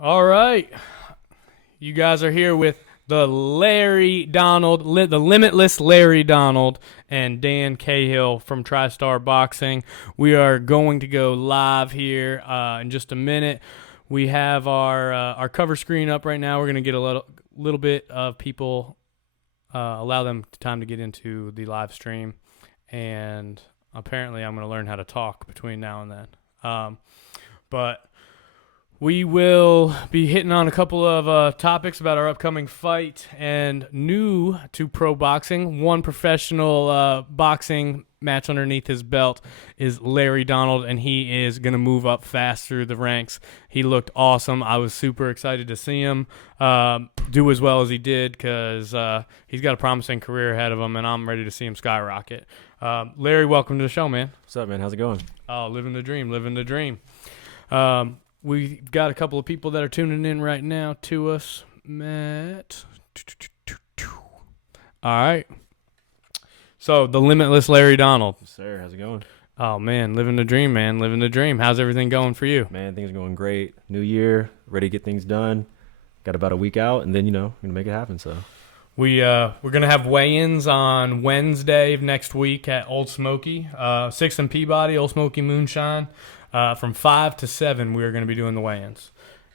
All right. You guys are here with the Larry Donald, the Limitless Larry Donald, and Dan Cahill from TriStar Boxing. We are going to go live here in just a minute. We have our cover screen up right now. We're going to get a little bit of people, allow them time to get into the live stream. And apparently I'm going to learn how to talk between now and then. But we will be hitting on a couple of topics about our upcoming fight and new to pro boxing. One professional boxing match underneath his belt is Larry Donald, and he is going to move up fast through the ranks. He looked awesome. I was super excited to see him do as well as he did because he's got a promising career ahead of him, and I'm ready to see him skyrocket. Larry, welcome to the show, man. What's up, man? How's it going? Oh, living the dream, living the dream. We've got a couple of people that are tuning in right now to us. Matt. All right. So, the Limitless Larry Donald. Yes, sir. How's it going? Oh, man. Living the dream, man. Living the dream. How's everything going for you? Man, things are going great. New year, ready to get things done. Got about a week out, and then, we're going to make it happen, so. We're going to have weigh-ins on Wednesday of next week at Old Smoky. 6th and Peabody, Old Smoky Moonshine. From 5 to 7, we are going to be doing the weigh-ins.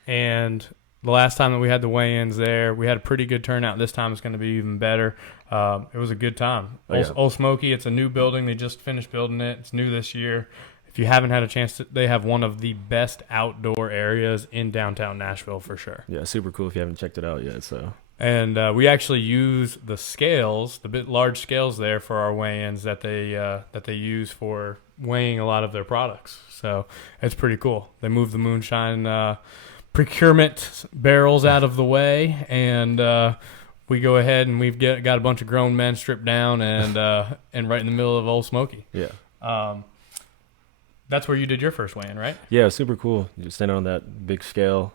And the last time that we had the weigh-ins there, we had a pretty good turnout. This time it's going to be even better. It was a good time. Old Smoky, it's a new building. They just finished building it. It's new this year. If you haven't had a chance to, they have one of the best outdoor areas in downtown Nashville for sure. Yeah, super cool if you haven't checked it out yet. So. And we actually use the scales, the large scales there for our weigh-ins that they use for weighing a lot of their products. So it's pretty cool. They moved the moonshine procurement barrels out of the way, and we go ahead and we've got a bunch of grown men stripped down and right in the middle of Old Smoky. Yeah. That's where you did your first weigh-in, right? Yeah, super cool. Just standing on that big scale,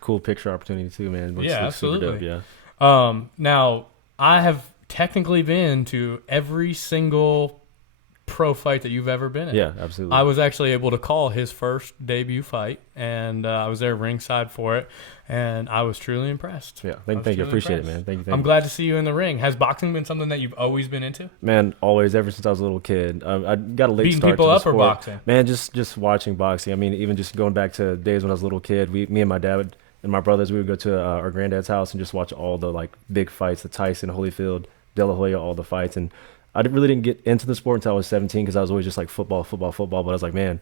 cool picture opportunity too, man. Yeah, absolutely. Super dope, yeah. Now, I have technically been to every single pro fight that you've ever been in. Yeah, absolutely. I was actually able to call his first debut fight, and I was there ringside for it, and I was truly impressed. Yeah, thank you. Appreciate it, man. Thank you. I'm glad to see you in the ring. Has boxing been something that you've always been into? Man, always, ever since I was a little kid. I got a late Beating start people to the up sport. or boxing? Man, just watching boxing. I mean, even just going back to days when I was a little kid, me and my dad and my brothers, we would go to our granddad's house and just watch all the big fights, the Tyson, Holyfield, De La Hoya, all the fights. And I really didn't get into the sport until I was 17 because I was always just football. But I was like, man,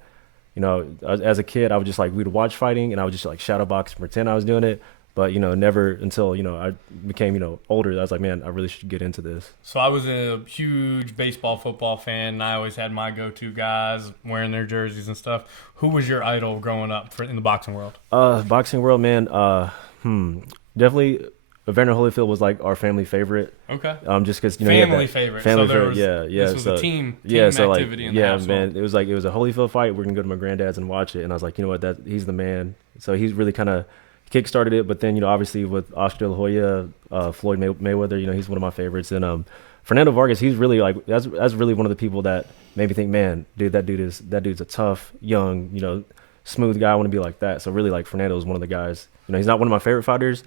as a kid, I would just we'd watch fighting and I would just shadow box and pretend I was doing it. But, never until, I became, older, I was like, man, I really should get into this. So I was a huge baseball, football fan, and I always had my go-to guys wearing their jerseys and stuff. Who was your idol growing up in the boxing world? Boxing world, man, definitely Evander Holyfield was our family favorite. Okay. Just because, family favorite. Family so favorite, yeah. This was a team activity in the household. Man, it was a Holyfield fight. We're going to go to my granddad's and watch it. And I was like, you know what, he's the man. So he's really kind of kickstarted it, but then obviously with Oscar De La Hoya, Floyd Mayweather, he's one of my favorites, and Fernando Vargas, he's really that's really one of the people that made me think, man, dude, that dude's a tough, young, smooth guy. I want to be like that. So really, Fernando is one of the guys. He's not one of my favorite fighters,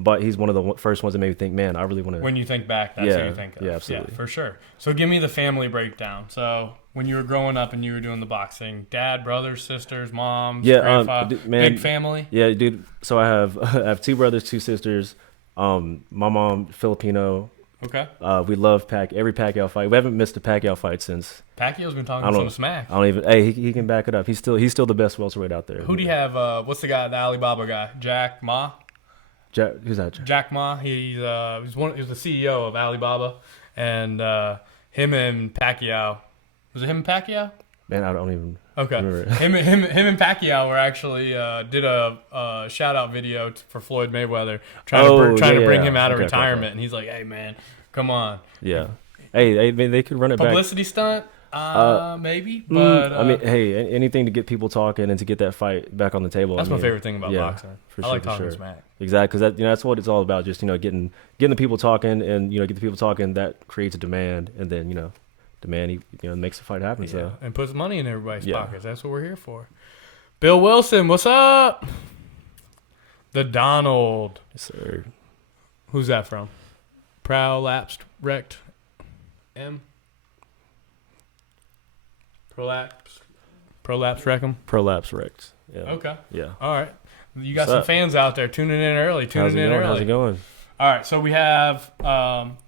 but he's one of the first ones that made me think, man, I really want to. When you think back, that's who you think of. Yeah, absolutely. Yeah, for sure. So give me the family breakdown. So when you were growing up and you were doing the boxing, dad, brothers, sisters, moms, grandfather, big family? Yeah, dude. So I have 2 brothers, 2 sisters. My mom, Filipino. Okay. We love every Pacquiao fight. We haven't missed a Pacquiao fight since. Pacquiao's been talking some smack. Hey, he can back it up. He's still the best welterweight out there. Who do you have? What's the guy, the Alibaba guy? Jack Ma? Who's that? Jack Ma. He was the CEO of Alibaba, and him and Pacquiao. Was it him and Pacquiao? Man, I don't even. Okay. Remember. him and Pacquiao were actually did a shout out video for Floyd Mayweather trying to bring him out of retirement, and he's like, "Hey man, come on." Yeah. Hey, they could run it back. Publicity stunt. Maybe, but I mean, hey, anything to get people talking and to get that fight back on the table. That's my favorite thing about boxing. For I sure, like talking smack. Exactly, because that's what it's all about. Just getting the people talking, and get the people talking. That creates a demand, and then demand makes the fight happen. Yeah. So and puts money in everybody's pockets. That's what we're here for. Bill Wilson, what's up? The Donald. Yes, sir. Who's that from? Prolapsed Rect M? Prolapse Rectum? Prolapse Rex. Yeah. Okay. Yeah. All right. You got What's some up? fans out there tuning in early. How's it going? All right. So we have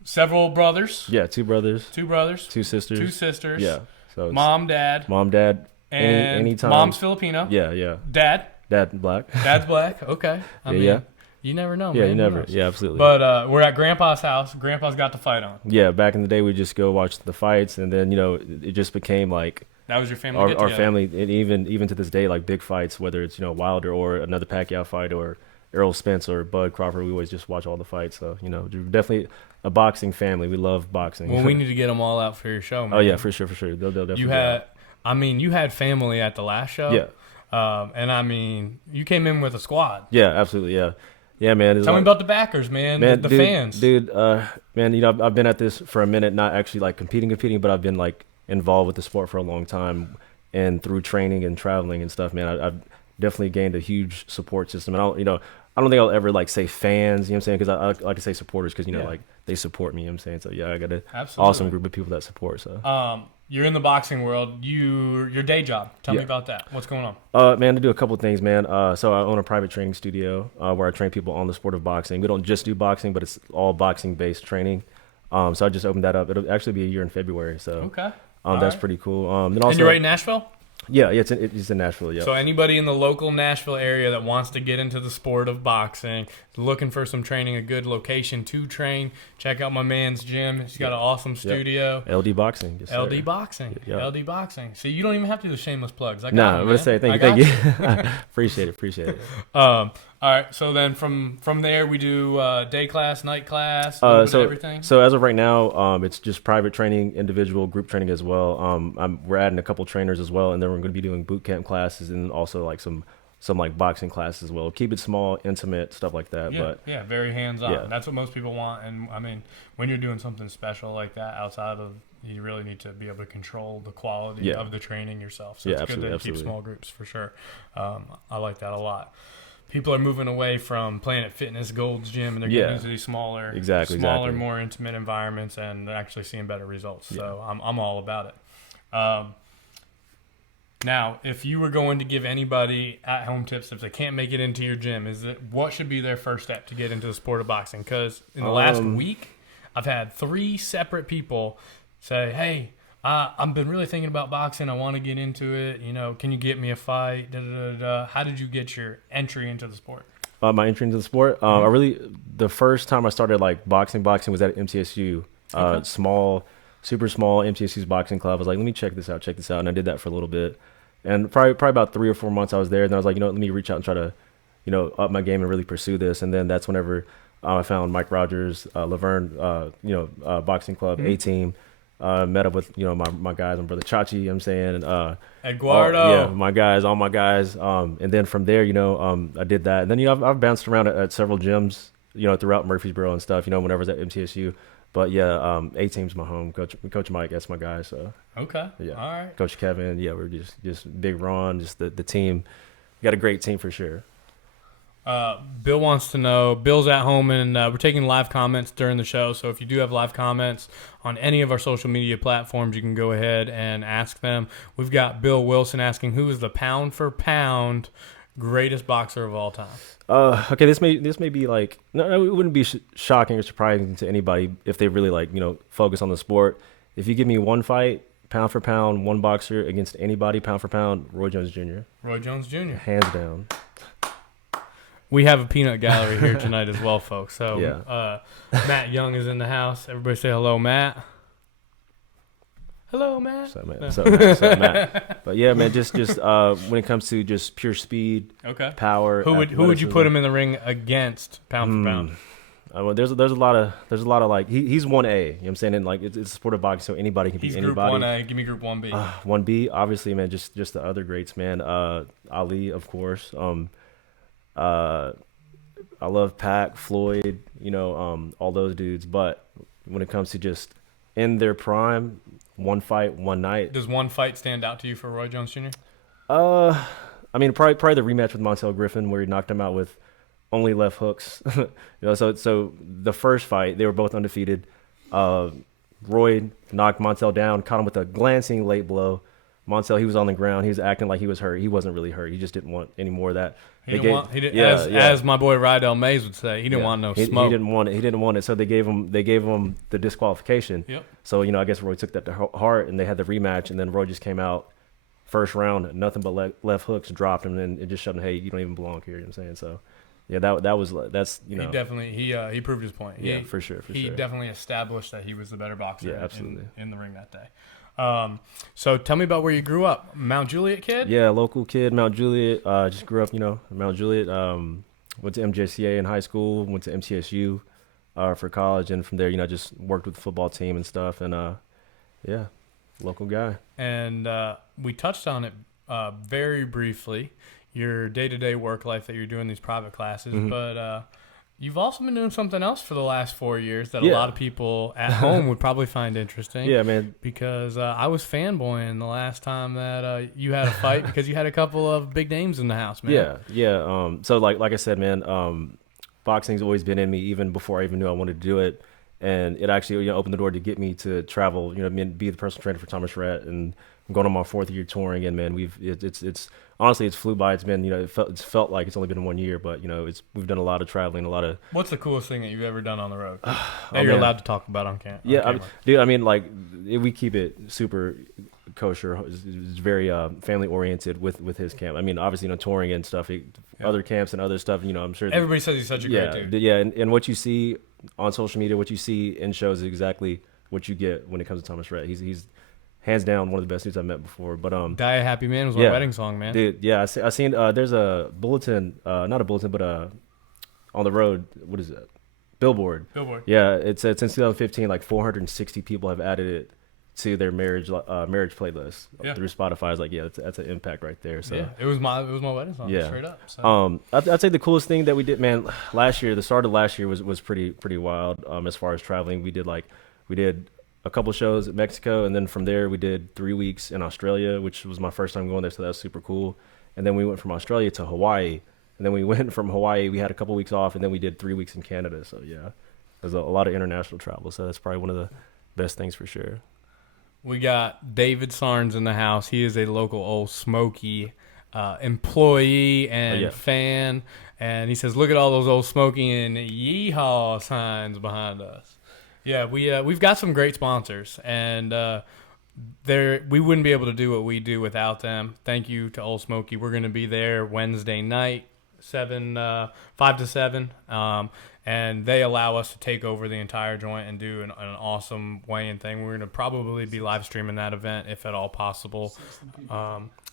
several brothers. Yeah, two brothers. Two sisters. Two sisters. Yeah. So it's Mom, dad. And anytime. mom's Filipino. Yeah. Dad Black. Dad's black. Okay. I mean, yeah. You never know, Yeah, man. you Who never. knows? Yeah, absolutely. But we're at Grandpa's house. Grandpa's got the fight on. Yeah, back in the day, we just go watch the fights, and then it just became like That was your family our get-together. family, and even to this day, like big fights, whether it's Wilder or another Pacquiao fight or Errol Spence or Bud Crawford, we always just watch all the fights. So we're definitely a boxing family. We love boxing. Well, we need to get them all out for your show, man. Oh yeah, for sure. They'll definitely. You had family at the last show. Yeah. And I mean, you came in with a squad. Yeah, absolutely. Yeah, man. Tell me about the backers, man. The fans. Dude, man, I've been at this for a minute, not actually like competing, but I've been like involved with the sport for a long time, and through training and traveling and stuff, man, I've definitely gained a huge support system. And I don't think I'll ever like say fans, you know what I'm saying? Because I like to say supporters, because like they support me, you know what I'm saying? So yeah, I got an awesome group of people that support. So you're in the boxing world. Your day job. Tell me about that. What's going on? Man, I do a couple of things, man. So I own a private training studio where I train people on the sport of boxing. We don't just do boxing, but it's all boxing based training. So I just opened that up. It'll actually be a year in February. So okay, that's pretty cool. Then also, and you're right in Nashville. Yeah, it's in Nashville. Yeah. So anybody in the local Nashville area that wants to get into the sport of boxing, looking for some training, a good location to train, check out my man's gym. He's got an awesome studio. LD Boxing. Yes, LD Boxing. Yeah. LD Boxing. See, you don't even have to do the shameless plugs. I'm gonna say thank you. Appreciate it. All right. So then from there we do day class, night class, everything. So as of right now, it's just private training, individual group training as well. We're adding a couple trainers as well, and then we're going to be doing boot camp classes and also like some like boxing classes as well. Keep it small, intimate, stuff like that. Yeah, very hands-on. Yeah. That's what most people want. And I mean, when you're doing something special like that outside of, you really need to be able to control the quality of the training yourself. So it's good that you keep small groups for sure. I like that a lot. People are moving away from Planet Fitness, Gold's Gym, and they're getting into these smaller, more intimate environments, and they're actually seeing better results. So I'm all about it. Now, if you were going to give anybody at-home tips if they can't make it into your gym, what should be their first step to get into the sport of boxing? Because in the last week, I've had 3 separate people say, "Hey, I've been really thinking about boxing. I want to get into it. Can you get me a fight? How did you get your entry into the sport?" My entry into the sport, the first time I started like boxing was at MTSU, super small MTSU's boxing club. I was like, let me check this out, and I did that for a little bit, and probably about 3 or 4 months I was there. And then I was like, let me reach out and try to, up my game and really pursue this. And then that's whenever I found Mike Rogers, Laverne, boxing club, A-Team. Met up with my guys, my brother Chachi, you know what I'm saying, and Eduardo, all my guys, and then from there, I did that, and then I've bounced around at several gyms, throughout Murfreesboro and stuff, whenever I was at MTSU, but A-Team's my home. Coach Mike, that's my guy. So okay, yeah, all right, Coach Kevin, we're just Big Ron, just the team. We got a great team for sure. Bill wants to know. Bill's at home, and we're taking live comments during the show. So if you do have live comments on any of our social media platforms, you can go ahead and ask them. We've got Bill Wilson asking, who is the pound for pound greatest boxer of all time? Okay, this may be like, no, it wouldn't be shocking or surprising to anybody if they really focus on the sport. If you give me one fight, pound for pound, one boxer against anybody, pound for pound, Roy Jones Jr. Roy Jones Jr. Hands down. We have a peanut gallery here tonight as well, folks. So Matt Young is in the house. Everybody say hello, Matt. Hello, Matt. What's up, Matt? But yeah, man, just when it comes to just pure speed, power. Who would you put him in the ring against, pound for pound? Well, there's a lot of like he's 1A. You know what I'm saying? And like it's a sport of boxing, so anybody can beat anybody. Group 1A. Give me Group 1B. 1B, obviously, man. Just the other greats, man. Ali, of course. I love Pac, Floyd, all those dudes. But when it comes to just in their prime, one fight, one night. Does one fight stand out to you for Roy Jones Jr.? I mean, probably the rematch with Montel Griffin where he knocked him out with only left hooks. So the first fight, they were both undefeated. Uh, Roy knocked Montel down, caught him with a glancing late blow. Montel, he was on the ground. He was acting like he was hurt. He wasn't really hurt. He just didn't want any more of that. As my boy Rydell Mays would say, he didn't want no smoke. He didn't want it. He didn't want it. So they gave him the disqualification. Yep. So I guess Roy took that to heart, and they had the rematch. And then Roy just came out first round, nothing but left hooks, dropped him, and it just showed him, hey, you don't even belong here. You know what I'm saying? So yeah, that's He definitely he proved his point. For sure. He definitely established that he was the better boxer. Yeah, absolutely. In the ring that day. So tell me about where you grew up. Mount Juliet kid? Yeah, local kid, Mount Juliet. Just grew up, Mount Juliet. Went to MJCA in high school. Went to MTSU for college, and from there, just worked with the football team and stuff. And yeah, local guy. And we touched on it very briefly, your day-to-day work life that you're doing these private classes, but you've also been doing something else for the last 4 years that a lot of people at home would probably find interesting. Yeah, man. Because I was fanboying the last time that you had a fight because you had a couple of big names in the house, man. Yeah. So like I said, man, boxing's always been in me even before I even knew I wanted to do it. And it actually opened the door to get me to travel, be the personal trainer for Thomas Rhett, and I'm going on my 4th year touring. And man, it's honestly, it's flew by. It's been, it's felt like it's only been 1 year, but we've done a lot of traveling, a lot of. What's the coolest thing that you've ever done on the road that you're allowed to talk about on camera? Yeah, dude. We keep it super kosher. It's very family oriented with his camp. Obviously, touring and stuff, other camps and other stuff. I'm sure everybody says he's such a great dude. Yeah, and what you see on social media, what you see in shows is exactly what you get when it comes to Thomas Rhett. He's hands down one of the best dudes I've met before. But Die a Happy Man was my wedding song, man. Dude, yeah, I seen there's a bulletin, not a bulletin, but on the road, what is it? Billboard. Yeah, it said since 2015, like 460 people have added it to their marriage playlist through Spotify. Is like, that's an impact right there. So it was my wedding song, straight up. So. I'd say the coolest thing that we did, man, the start of last year was pretty wild. As far as traveling, we did a couple shows in Mexico, and then from there we did 3 weeks in Australia, which was my first time going there, so that was super cool. And then we went from Australia to Hawaii, and then we went from Hawaii, we had a couple weeks off, and then we did 3 weeks in Canada. So yeah, there's a lot of international travel, so that's probably one of the best things for sure. We got David Sarnes in the house. He is a local Old Smoky employee and fan, and he says, look at all those Old Smoky and yeehaw signs behind us. Yeah, we've got some great sponsors, and we wouldn't be able to do what we do without them. Thank you to Old Smoky. We're going to be there Wednesday night, 5 to 7, and they allow us to take over the entire joint and do an awesome weigh-in thing. We're going to probably be live streaming that event if at all possible.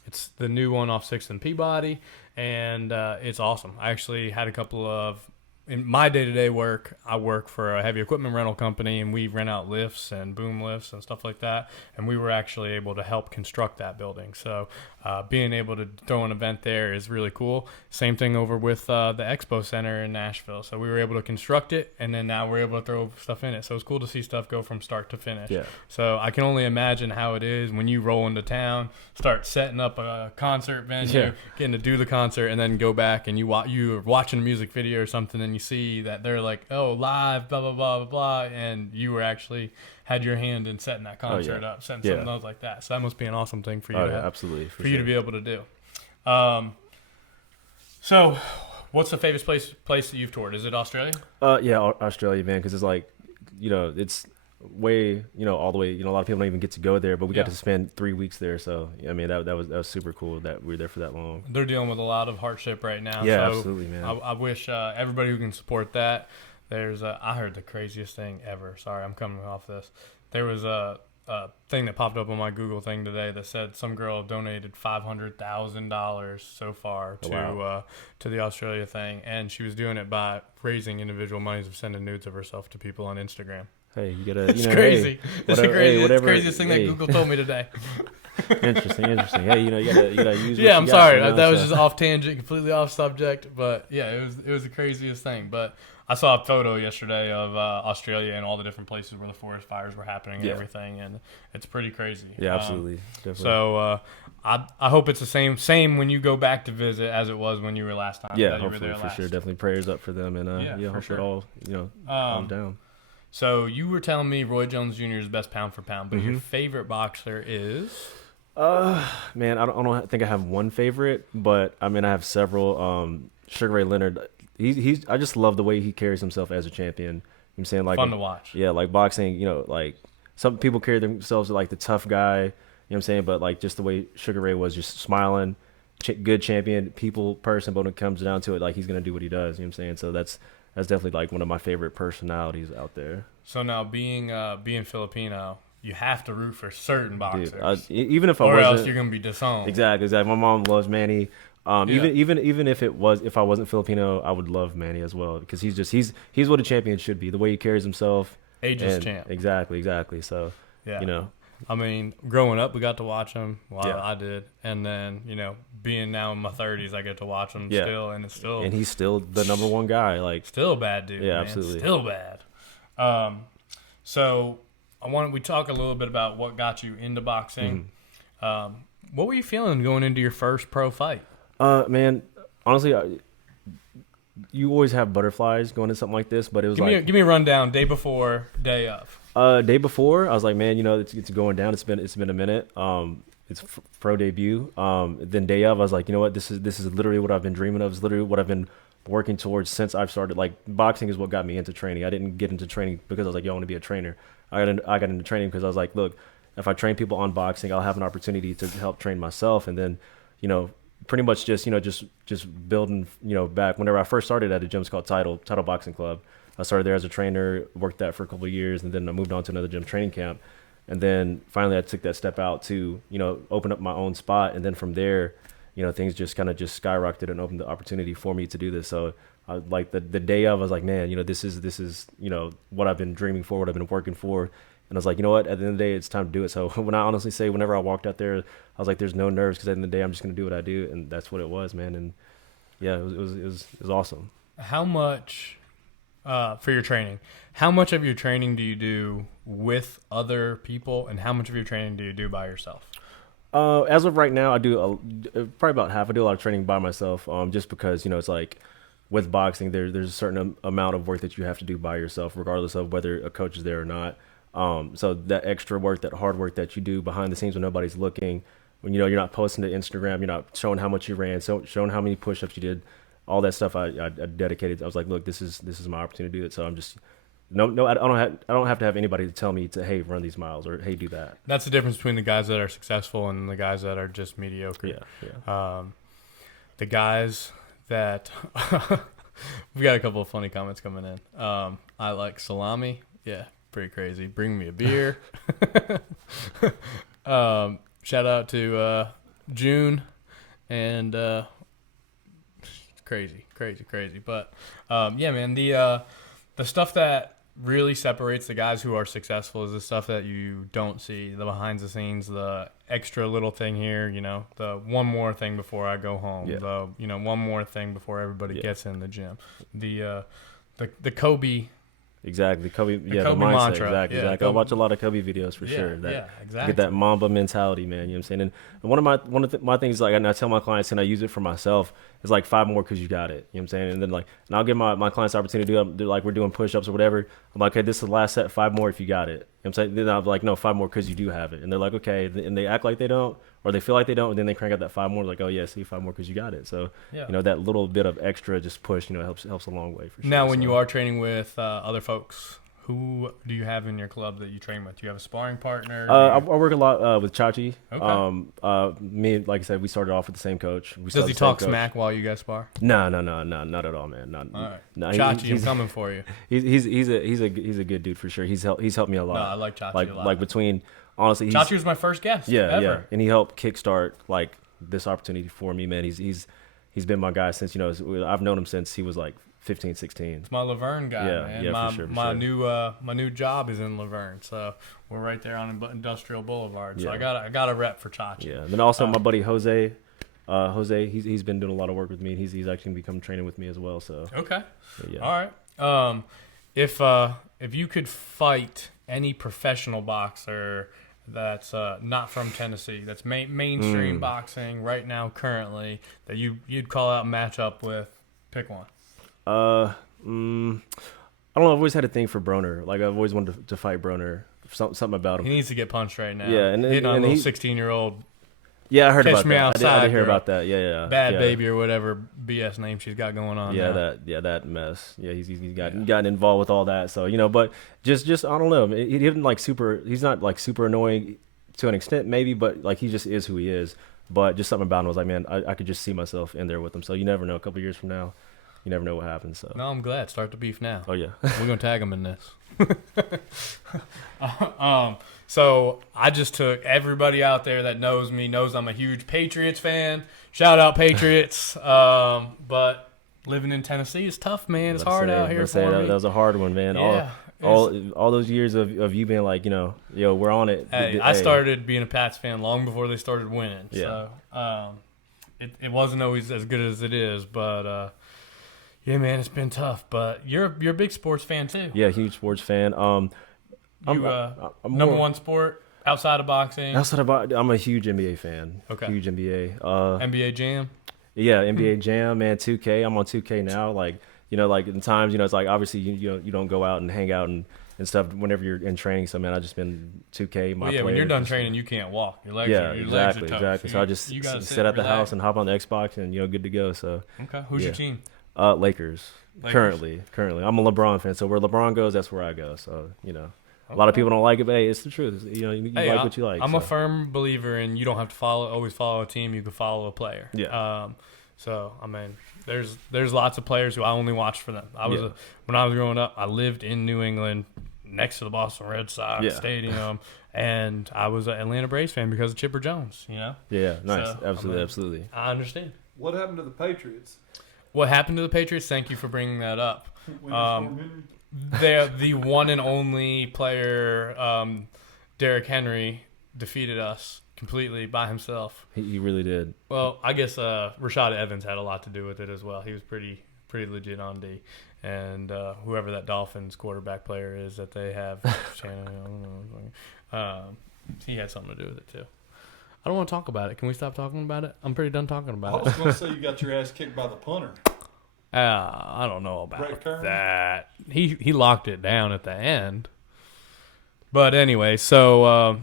It's the new one off 6th and Peabody, and it's awesome. I actually had a couple of. In my day-to-day work, I work for a heavy equipment rental company, and we rent out lifts and boom lifts and stuff like that, and we were actually able to help construct that building. So being able to throw an event there is really cool. Same thing over with the Expo Center in Nashville. So we were able to construct it, and then now we're able to throw stuff in it. So it's cool to see stuff go from start to finish. Yeah. So I can only imagine how it is when you roll into town, start setting up a concert venue, getting to do the concert, and then go back and you're watching a music video or something, and you see that they're like, oh, live, blah, blah, blah, blah, blah, and you were actually had your hand in setting that concert up, setting something else like that. So that must be an awesome thing for you absolutely, for you to be able to do. So what's the favorite place that you've toured? Is it Australia? Australia, man, because it's like, it's way, all the way, a lot of people don't even get to go there, but we got to spend 3 weeks there. So, that was super cool that we were there for that long. They're dealing with a lot of hardship right now. Yeah, so absolutely, man. I wish everybody who can support that. I heard the craziest thing ever. Sorry, I'm coming off this. There was a thing that popped up on my Google thing today that said some girl donated $500,000 so far to the Australia thing, and she was doing it by raising individual monies of sending nudes of herself to people on Instagram. Hey, you gotta. It's crazy. It's the craziest thing that Google told me today. Interesting. Hey, you gotta use. Yeah, I'm sorry. That was just off tangent, completely off subject. But yeah, it was the craziest thing. But I saw a photo yesterday of Australia and all the different places where the forest fires were happening and everything, and it's pretty crazy. Yeah, absolutely, definitely. So I hope it's the same when you go back to visit as it was when you were last time. Yeah, that you were hopefully there for last. sure. Definitely prayers up for them, and For hope sure. it all calms down. So you were telling me Roy Jones Jr. is best pound for pound, but your favorite boxer is? Man, I don't think I have one favorite, but I mean I have several. Sugar Ray Leonard, he's I just love the way he carries himself as a champion. You know what I'm saying, like Fun to watch. Yeah, like boxing. Like some people carry themselves like the tough guy. You know what I'm saying, but like just the way Sugar Ray was, just smiling, good champion, people person. But when it comes down to it, like he's gonna do what he does. You know what I'm saying? So that's definitely like one of my favorite personalities out there. So now being Filipino, you have to root for certain boxers, Dude, even if I or wasn't, else you're gonna be disowned. Exactly. My mom loves Manny. Yeah. Even if I wasn't Filipino, I would love Manny as well because he's what a champion should be. The way he carries himself, Ageless champ. Exactly. So Yeah. I mean, growing up, we got to watch him. Well, Yeah. I did, and then being now in my 30s, I get to watch him Yeah. still, and it's still and he's still the number one guy. Like still a bad dude. Yeah, man. absolutely. Still bad. So we talk a little bit about what got you into boxing. What were you feeling going into your first pro fight? Man, honestly, you always have butterflies going into something like this, but it was Give me a rundown. Day before, day of. Day before, I was like, man, it's going down. It's been a minute. It's pro debut. Then day of, I was like, you know what? This is literally what I've been dreaming of. It's literally what I've been working towards since I've started. Like boxing is what got me into training. I didn't get into training because I was like, yo, I want to be a trainer. I got into training because I was like, look, if I train people on boxing, I'll have an opportunity to help train myself. And then, pretty much just building, back whenever I first started at a gym called Title Boxing Club. I started there as a trainer, worked that for a couple of years, and then I moved on to another gym training camp. And then finally I took that step out to, open up my own spot. And then from there, things just kind of skyrocketed and opened the opportunity for me to do this. So like the day of, I was like, man, this is, what I've been dreaming for, what I've been working for. And I was like, you know what, at the end of the day, it's time to do it. So when I honestly say, whenever I walked out there, I was like, there's no nerves because at the end of the day, I'm just going to do what I do. And that's what it was, man. And yeah, it was awesome. How much, for your training, how much of your training do you do with other people, and how much of your training do you do by yourself? As of right now, I do probably about half. I do a lot of training by myself, just because it's like with boxing, there's a certain amount of work that you have to do by yourself, regardless of whether a coach is there or not. So that extra work, that hard work that you do behind the scenes when nobody's looking, when you're not posting to Instagram, you're not showing how much you ran, showing how many push-ups you did, all that stuff. I dedicated. I was like, look, this is my opportunity to do it. So I'm just I don't have to have anybody to tell me to, hey, run these miles, or hey, do that. That's the difference between the guys that are successful and the guys that are just mediocre. Yeah. The guys that we got a couple of funny comments coming in. I like salami. Yeah, pretty crazy. Bring me a beer. Shout out to June and crazy. But yeah, man, the stuff that really separates the guys who are successful is the stuff that you don't see, the behind the scenes, the extra little thing here, the one more thing before I go home, the one more thing before everybody gets in the gym, the Kobe. Exactly, Kobe. The Yeah, Kobe the mindset. mantra. Exactly. Yeah, I watch a lot of Kobe videos for sure. Exactly. Get that Mamba mentality, man. You know what I'm saying? And one of my things, like, and I tell my clients, and I use it for myself, is like 5 more because you got it. You know what I'm saying? And then and I'll give my clients the opportunity to do like we're doing push-ups or whatever. I'm like, okay, this is the last set. 5 more if you got it. You know what I'm saying? Then I'm like, no, 5 more because you do have it. And they're like, okay, and they act like they don't, or they feel like they don't, and then they crank out that 5 more. Like, oh yeah, see, 5 more because you got it. So that little bit of extra just push, helps a long way for sure. Now, when you are training with other folks, who do you have in your club that you train with? Do you have a sparring partner? I work a lot with Chachi. Okay. Me, like I said, we started off with the same coach. Does he talk smack while you guys spar? No, not at all, man. All right. No, Chachi, I'm coming for you. He's a good dude for sure. He's helped me a lot. No, I like Chachi a lot. Like between, honestly, Chachi was my first guest. Yeah, and he helped kickstart like this opportunity for me, man. He's been my guy since I've known him since he was like 15, 16. It's my Laverne guy, man. Yeah, for sure. My new job is in Laverne, so we're right there on Industrial Boulevard. So I got a rep for Chachi. Yeah. Then also my buddy Jose. He's been doing a lot of work with me. He's actually become training with me as well. So okay. Yeah. All right. If you could fight any professional boxer that's not from Tennessee, that's mainstream boxing right now currently that you'd call out and match up with? Pick one. Uh, I don't know. I've always had a thing for Broner. Like I've always wanted to fight Broner. Something about He him. needs to get punched right now. Yeah, and hitting on a little he, 16-year-old yeah, I heard catch about me that. outside I did hear girl. about that. Yeah. Bad yeah. baby or whatever BS name she's got going on. Yeah, now. that mess. Yeah, he's gotten involved with all that. So but just I don't know. He didn't like super. He's not like super annoying to an extent, maybe, but like he just is who he is. But just something about him was like, man, I could just see myself in there with him. So you never know. A couple years from now, you never know what happens. So No, I'm glad. Start the beef now. oh yeah, We're gonna tag him in this. So I just took everybody out there that knows me knows I'm a huge Patriots fan. Shout out Patriots. But living in Tennessee is tough, man. It's hard out here for me. That was a hard one, man. Yeah, all those years of you being like, yo, we're on it. Hey, I started being a Pats fan long before they started winning. Yeah. So it wasn't always as good as it is, but yeah, man, it's been tough. But you're a big sports fan too. Yeah, huge sports fan. I'm number one sport outside of boxing. I'm a huge NBA fan. Okay. Huge NBA. NBA Jam. Yeah, NBA Jam, man. 2K. I'm on 2K now. Like like in times, it's like obviously you don't go out and hang out and stuff whenever you're in training. So man, I just been 2K. Well, yeah, when you're done training, you can't walk. Your legs. Yeah, are, your exactly, legs are exactly. So I just sit at the house and hop on the Xbox and good to go. So okay, who's your team? Lakers. Currently, I'm a LeBron fan. So where LeBron goes, that's where I go. So a lot of people don't like it, but hey, it's the truth. You like what you like. I'm a firm believer in you don't have to always follow a team. You can follow a player. Yeah. So I mean, there's lots of players who I only watched for them. When I was growing up, I lived in New England, next to the Boston Red Sox Stadium, and I was an Atlanta Braves fan because of Chipper Jones. Yeah, nice, so, absolutely. I understand. What happened to the Patriots? What happened to the Patriots? Thank you for bringing that up. They're the one and only player, Derrick Henry, defeated us completely by himself. He really did. Well, I guess Rashad Evans had a lot to do with it as well. He was pretty legit on D. And whoever that Dolphins quarterback player is that they have, he had something to do with it too. I don't want to talk about it. Can we stop talking about it? I'm pretty done talking about it. I was going to say you got your ass kicked by the punter. I don't know about that. He locked it down at the end. But anyway, so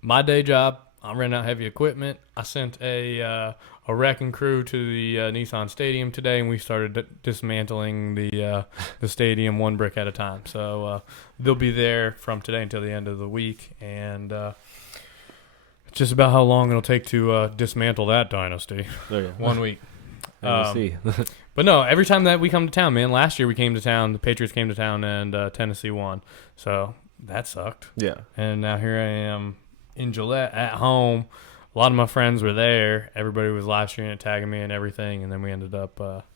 my day job, I ran out heavy equipment. I sent a wrecking crew to the Nissan Stadium today, and we started dismantling the stadium one brick at a time. So they'll be there from today until the end of the week, and it's just about how long it'll take to dismantle that dynasty. 1 week. We'll see. But no, every time that we come to town, man. Last year we came to town, the Patriots came to town, and Tennessee won. So that sucked. Yeah. And now here I am in Gillette at home. A lot of my friends were there. Everybody was live streaming it, tagging me and everything, and then we ended up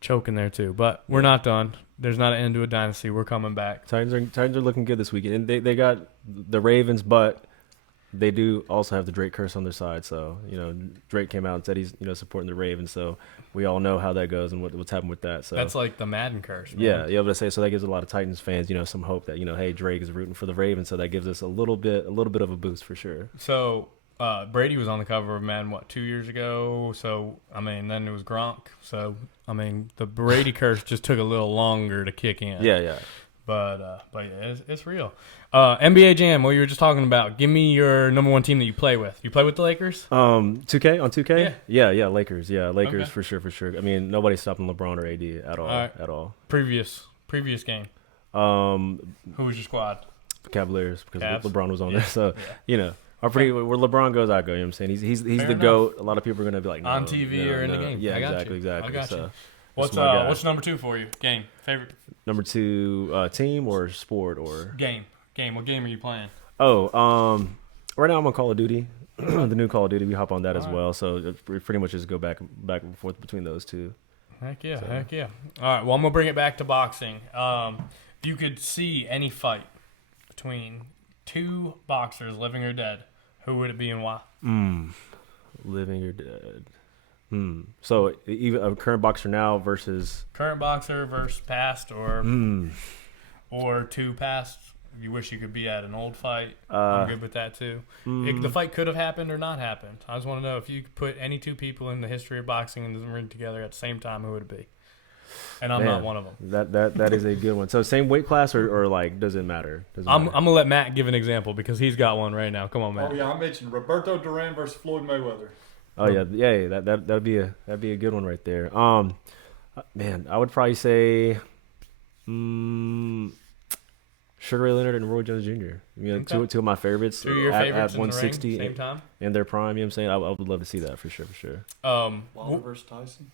choking there too. But we're not done. There's not an end to a dynasty. We're coming back. Titans are looking good this weekend, and they got the Ravens, but they do also have the Drake curse on their side. So Drake came out and said he's supporting the Ravens. So we all know how that goes and what's happened with that. So that's like the Madden curse. Man. Yeah, but I say so that gives a lot of Titans fans some hope that hey, Drake is rooting for the Ravens. So that gives us a little bit of a boost for sure. So Brady was on the cover of Madden 2 years ago. So I mean, then it was Gronk. So I mean, the Brady curse just took a little longer to kick in. Yeah. But yeah, it's real. NBA Jam, what you were just talking about. Give me your number one team that you play with. You play with the Lakers? 2K on 2K? Yeah, Lakers. Yeah, Lakers okay. for sure. I mean, nobody's stopping LeBron or AD at all. Right. At all. Previous game. Who was your squad? Cavaliers, because Cavs? LeBron was on there. So where LeBron goes, I go. You know what I'm saying? He's the enough. GOAT. A lot of people are gonna be like, no, on TV or in the game. Yeah, I got exactly. I got so, you. What's number 2 for you? Game favorite. Number 2, team or sport or game. What game are you playing? Right now I'm on Call of Duty. The new Call of Duty. We hop on that as well. So we pretty much just go back and forth between those two. Heck yeah. All right. Well, I'm gonna bring it back to boxing. If you could see any fight between two boxers, living or dead, who would it be and why? Living or dead. So even a current boxer now versus past, or two past you wish you could be at an old fight, Uh, I'm good with that too. The fight could have happened or not happened. I just want to know if you could put any two people in the history of boxing in the ring together at the same time, who would it be? And I'm not Man, one of them. That is a good one. So same weight class or like does it matter? I'm gonna let Matt give an example because he's got one right now. Come on, Matt. Oh yeah, I mentioned Roberto Duran versus Floyd Mayweather. Oh yeah. That'd be a good one right there. Man, I would probably say, Sugar Ray Leonard and Roy Jones Jr. Two of my favorites. Two of your at favorites in the ring, 160 same time. in their prime. You know what I'm saying? I would love to see that for sure. Wilder versus Tyson.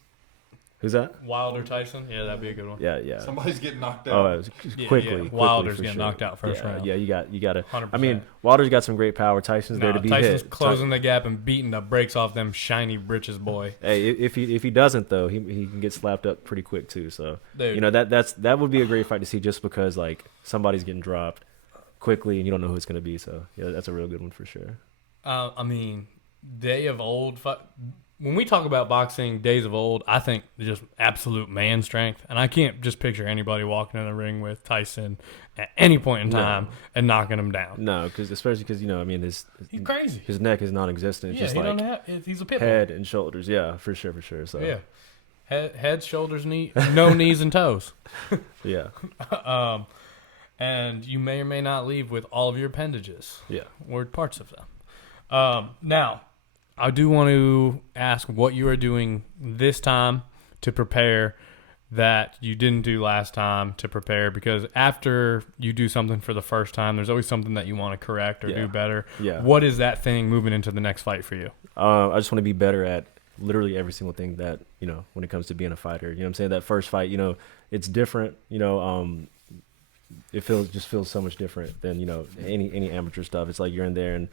Who's that? Wilder Tyson. Yeah, that'd be a good one. Yeah. Somebody's getting knocked Oh, out. it was Yeah, quickly. yeah. Wilder's for getting sure. knocked out first round. Yeah, you got to. 100%. I mean, Wilder's got some great power. Tyson's there to be Tyson's hit. closing the gap and beating the brakes off them shiny britches, boy. Hey, if he doesn't though, he can get slapped up pretty quick too. So Dude. that would be a great fight to see just because like somebody's getting dropped quickly and you don't know who it's gonna be. So yeah, that's a real good one for sure. I mean, day of old. When we talk about boxing, days of old, I think just absolute man strength, and I can't just picture anybody walking in the ring with Tyson at any point in time and knocking him down. No, especially because He's crazy. his neck is non-existent. It's Yeah, just he like don't have. He's a pit bull. head and shoulders. Yeah, for sure. So Yeah, head, shoulders, no knees and toes. yeah. And you may or may not leave with all of your appendages. Yeah. Or parts of them. Now, I do want to ask what you are doing this time to prepare that you didn't do last time to prepare, because after you do something for the first time, there's always something that you want to correct or do better. Yeah. What is that thing moving into the next fight for you? I just want to be better at literally every single thing that, when it comes to being a fighter. You know what I'm saying? That first fight, it's different, it feels so much different than, any amateur stuff. It's like you're in there and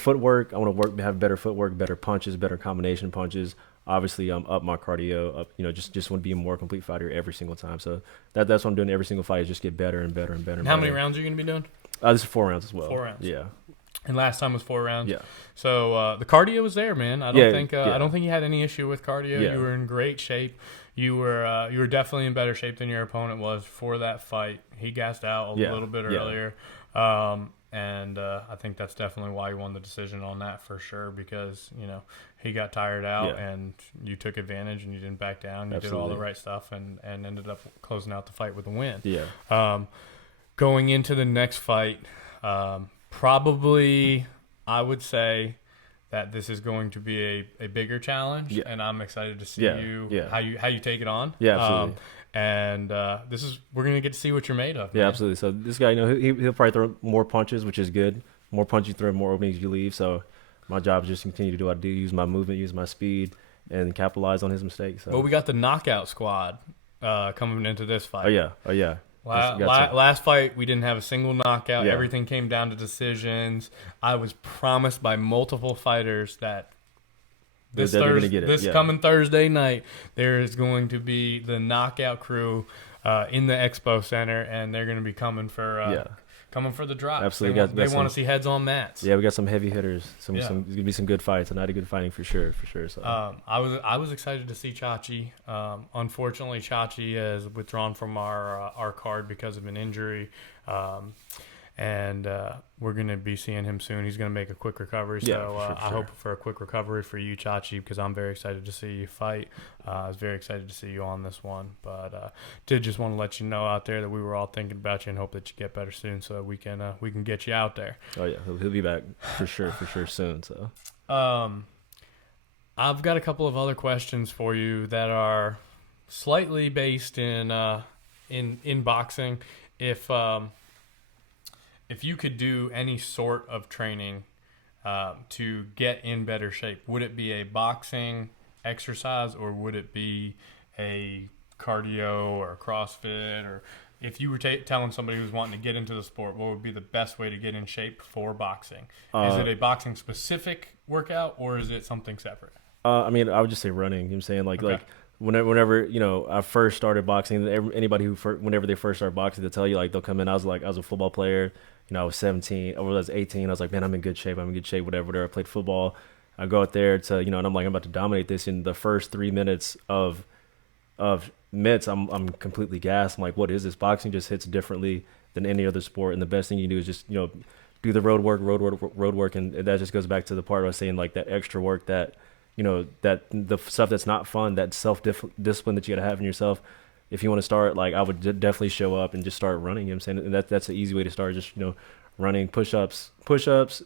footwork. I want to have better footwork, better punches, better combination punches. Obviously, up my cardio. Up, just want to be a more complete fighter every single time. So that's what I'm doing every single fight is just get better and better and better. And how many rounds are you going to be doing? This is 4 rounds as well. 4 rounds. Yeah. And last time was 4 rounds. Yeah. So the cardio was there, man. I don't think you had any issue with cardio. Yeah. You were in great shape. You were definitely in better shape than your opponent was for that fight. He gassed out a little bit earlier. And I think that's definitely why you won the decision on that for sure, because, he got tired out and you took advantage and you didn't back down. You did all the right stuff and ended up closing out the fight with a win. Yeah. Going into the next fight, probably I would say that this is going to be a bigger challenge, and I'm excited to see how you take it on. Yeah, absolutely. And we're gonna get to see what you're made of. Yeah, man. absolutely. So this guy, he'll probably throw more punches, which is good. More punches you throw, more openings you leave. So my job is just to continue to do what I do, use my movement, use my speed, and capitalize on his mistakes. So. Well, we got the knockout squad coming into this fight. Oh yeah. Last fight, we didn't have a single knockout. Yeah. Everything came down to decisions. I was promised by multiple fighters that this coming Thursday night, there is going to be the knockout crew in the Expo Center, and they're going to be coming for the drop. Absolutely. They want to see heads on mats. Yeah, we got some heavy hitters. There's going to be some good fights, and I had a good fighting for sure. So I was excited to see Chachi. Unfortunately, Chachi has withdrawn from our card because of an injury. And we're going to be seeing him soon. He's going to make a quick recovery. So for I hope for a quick recovery for you, Chachi, because I'm very excited to see you fight. I was very excited to see you on this one. But did just want to let you know out there that we were all thinking about you and hope that you get better soon so that we can get you out there. Oh, yeah. He'll be back for sure soon. So I've got a couple of other questions for you that are slightly based in boxing. If you could do any sort of training to get in better shape, would it be a boxing exercise or would it be a cardio or a CrossFit? Or if you were telling somebody who's wanting to get into the sport, what would be the best way to get in shape for boxing? Is it a boxing specific workout or is it something separate? I mean, I would just say running. You know what I'm saying? Like whenever I first started boxing, anybody whenever they first start boxing, they'll tell you, like, they'll come in. I was a football player. I was 17. I was 18. I was like, man, I'm in good shape. Whatever. I played football. I go out there to, and I'm like, I'm about to dominate this. In the first 3 minutes of mitts, I'm completely gassed. I'm like, what is this? Boxing just hits differently. than any other sport. And the best thing you do is just, do the road work. And that just goes back to the part I was saying, like that extra work that, that the stuff that's not fun, that self-discipline that you got to have in yourself. If you want to start, like, I would definitely show up and just start running. You know what I'm saying? And that's an easy way to start. Just, running, push-ups,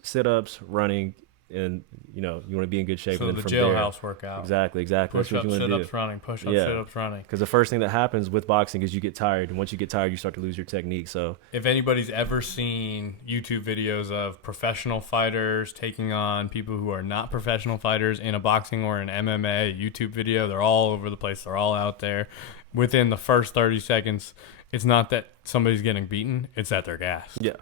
sit-ups, running. And, you want to be in good shape. So and then the from jailhouse workout. Exactly. That's what Push-ups, you want to do. sit-ups, running. Push-ups, sit-ups, running. Because the first thing that happens with boxing is you get tired. And once you get tired, you start to lose your technique. So if anybody's ever seen YouTube videos of professional fighters taking on people who are not professional fighters in a boxing or an MMA YouTube video, they're all over the place. They're all out there. Within the first 30 seconds, it's not that somebody's getting beaten. It's that they're gassed. Yeah.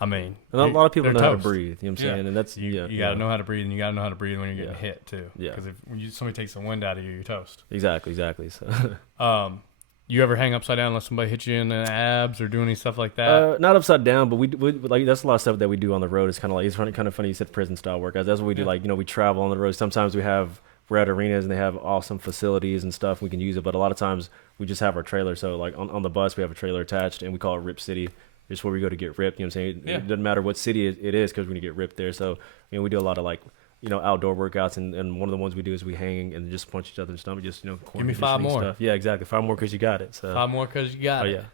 I mean, and a lot of people know how to toast. breathe. You know what I'm saying? And that's you got to know how to breathe, and you got to know how to breathe when you're getting hit too. Yeah. Because if somebody takes the wind out of you, you're toast. Exactly. So, you ever hang upside down unless somebody hits you in the abs or do any stuff like that? not upside down, but we like that's a lot of stuff that we do on the road. It's kind of like kind of funny. You said prison style workouts. That's what we do. Like we travel on the road. Sometimes we're at arenas and they have awesome facilities and stuff. We can use it, but a lot of times we just have our trailer. So like on the bus, we have a trailer attached, and we call it Rip City. It's where we go to get ripped. You know what I'm saying? Yeah. It doesn't matter what city it is because we're going to get ripped there. So, we do a lot of outdoor workouts. And one of the ones we do is we hang and just punch each other in the stomach. Just, Give me 5 more. Stuff. Yeah, exactly. 5 more because you got it. So 5 more because you got it. Yeah.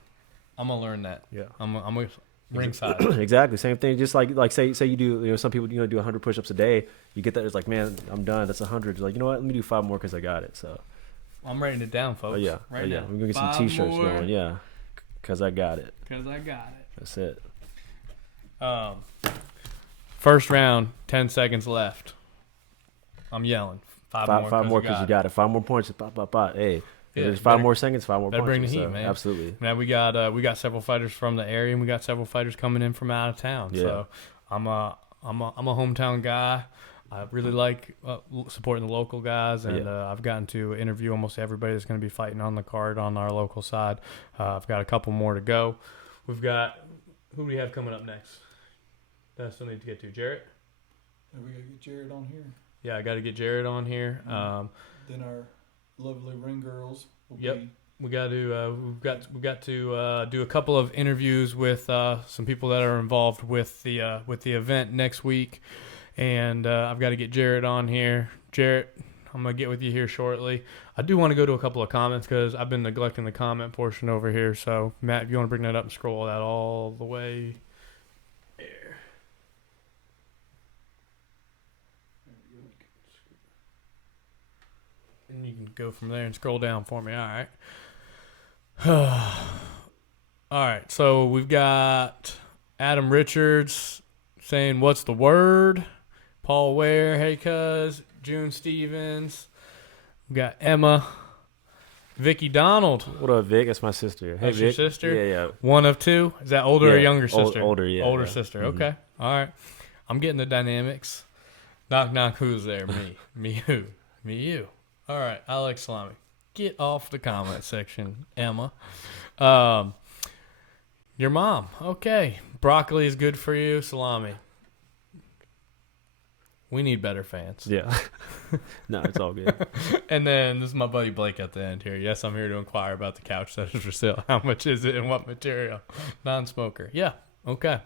I'm going to learn that. Yeah. I'm ringside. Exactly. Same thing. Just like say you do, some people, do 100 push-ups a day. You get that. It's like, man, I'm done. That's 100. You're like, you know what? Let me do 5 more because I got it. So I'm writing it down, folks. Yeah. Right now. We're going to get some 5 T-shirts more. going. Yeah. Because I got it. Because I got it. That's it. First round, 10 seconds left. I'm yelling. 5 more because you got it. 5 more points. Hey, Yeah, there's 5 more seconds. 5 more better punches. bring the heat, so, man. Absolutely. Man, we got several fighters from the area, and we got several fighters coming in from out of town. Yeah. So I'm a hometown guy. I really like supporting the local guys, and I've gotten to interview almost everybody that's going to be fighting on the card on our local side. I've got a couple more to go. We've got who do we have coming up next? That I still need to get to Jarrett. And we gotta get Jared on here. Yeah, I got to get Jarrett on here. Then our lovely ring girls will Yep. be. We got to we've got to do a couple of interviews with some people that are involved with the event next week, and I've got to get Jarrett on here. Jarrett, I'm gonna get with you here shortly. I do want to go to a couple of comments because I've been neglecting the comment portion over here. So Matt, if you want to bring that up and scroll that all the way there. And you can go from there and scroll down for me. All right. All right. So we've got Adam Richards saying, "What's the word?" Paul Ware, hey cuz. June Stevens. We got Emma. Vicky Donald. What up, Vic? That's my sister. Hey, That's Vic. your sister? Yeah. One of two? Is that older or Yeah, younger sister? older, yeah. Older Yeah. sister. Mhm. Okay. All right. I'm getting the dynamics. Knock, knock. Who's there? Me. Me who? Me you. All right. Alex Salami. Get off the comment section, Emma. Your mom. Okay. Broccoli is good for you. Salami. We need better fans. Yeah. No, it's all good. And then this is my buddy Blake at the end here. Yes, I'm here to inquire about the couch that is for sale. How much is it and what material? Non-smoker. Yeah. Okay.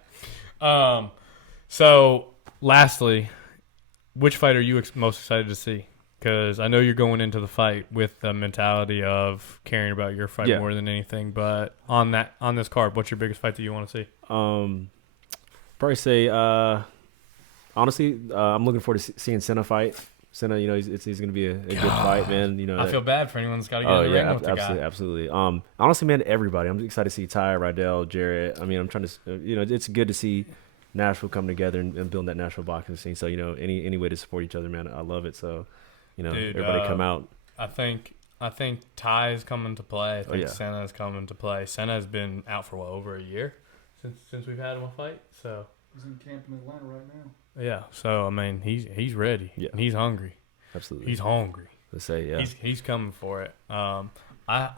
So, lastly, which fight are you most excited to see? Because I know you're going into the fight with the mentality of caring about your fight more than anything. But on this card, what's your biggest fight that you want to see? Probably say, honestly, I'm looking forward to seeing Senna fight. Senna, he's going to be a good fight, man. I feel bad for anyone that's got to get in the ring with the guy. Absolutely. Honestly, man, everybody. I'm excited to see Ty, Rydell, Jarrett. I mean, I'm trying to, it's good to see Nashville come together and build that Nashville boxing scene. So, any way to support each other, man, I love it. So, Dude, everybody come out. I think Ty is coming to play. I think yeah. Senna is coming to play. Senna has been out for over a year since we've had him a fight. So He's in camp in Atlanta right now. yeah. So I mean, he's ready. Yeah. And he's hungry. Absolutely. He's hungry. Let's say, yeah. He's coming for it. I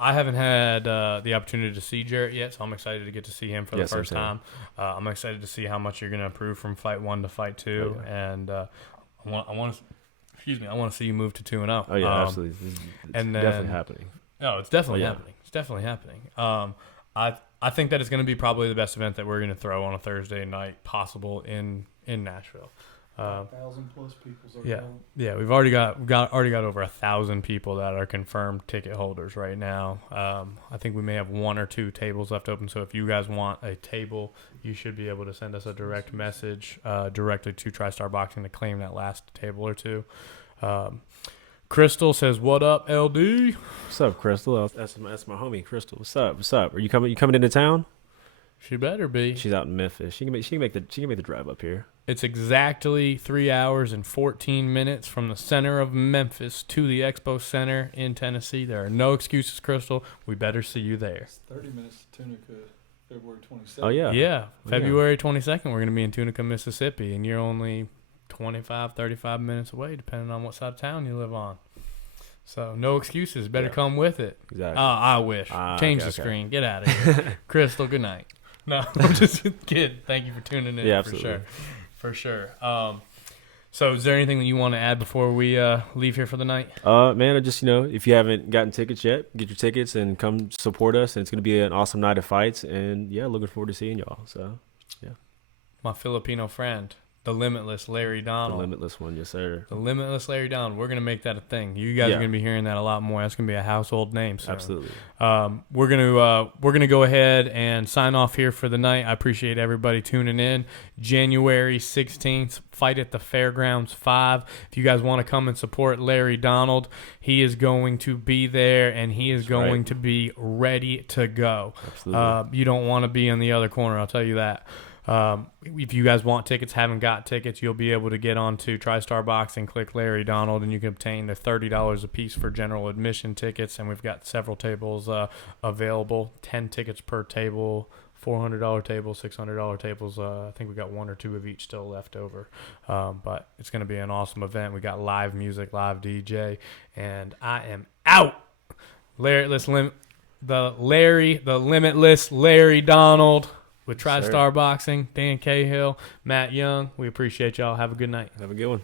haven't had the opportunity to see Jarrett yet, so I'm excited to get to see him for the first time. I'm excited to see how much you're going to improve from fight 1 to fight 2, and I want to. Excuse me. I want to see you move to 2-0. Oh yeah, absolutely. It's definitely happening. No, it's definitely happening. It's definitely happening. I think that it's going to be probably the best event that we're going to throw on a Thursday night possible in Nashville. 1,000 plus people. Yeah, we've already got over 1,000 people that are confirmed ticket holders right now. I think we may have 1 or 2 tables left open. So if you guys want a table, you should be able to send us a direct message directly to TriStar Boxing to claim that last table or 2. Crystal says, "What up, LD?" What's up, Crystal? That's my homie, Crystal. What's up? What's up? Are you coming into town? She better be. She's out in Memphis. She can make the drive up here. It's exactly 3 hours and 14 minutes from the center of Memphis to the Expo Center in Tennessee. There are no excuses, Crystal. We better see you there. It's 30 minutes to Tunica, February 22nd. Oh yeah. Yeah, February 22nd, we're going to be in Tunica, Mississippi, and you're only 25, 35 minutes away, depending on what side of town you live on. So no excuses. Better come with it. Exactly. I wish. Change the screen. Get out of here. Crystal, good night. No, I'm just kidding. Thank you for tuning in. Yeah, for absolutely. sure. For sure. So is there anything that you want to add before we leave here for the night? Man, just, if you haven't gotten tickets yet, get your tickets and come support us. And it's going to be an awesome night of fights. And, yeah, looking forward to seeing y'all. So, yeah. My Filipino friend, the Limitless Larry Donald. The Limitless one, yes, sir. The Limitless Larry Donald. We're going to make that a thing. You guys are going to be hearing that a lot more. That's going to be a household name soon. Absolutely. We're gonna go ahead and sign off here for the night. I appreciate everybody tuning in. January 16th, Fight at the Fairgrounds 5. If you guys want to come and support Larry Donald, he is going to be there, and he is going to be ready to go. Absolutely. You don't want to be in the other corner, I'll tell you that. If you guys want tickets, haven't got tickets, you'll be able to get onto TriStar Boxing, click Larry Donald, and you can obtain the $30 a piece for general admission tickets. And we've got several tables available, 10 tickets per table, $400 tables, $600 tables. I think we got 1 or 2 of each still left over. But it's going to be an awesome event. We got live music, live DJ, and I am out. The Limitless Larry Donald. With TriStar Boxing, Dan Cahill, Matt Young. We appreciate y'all. Have a good night. Have a good one.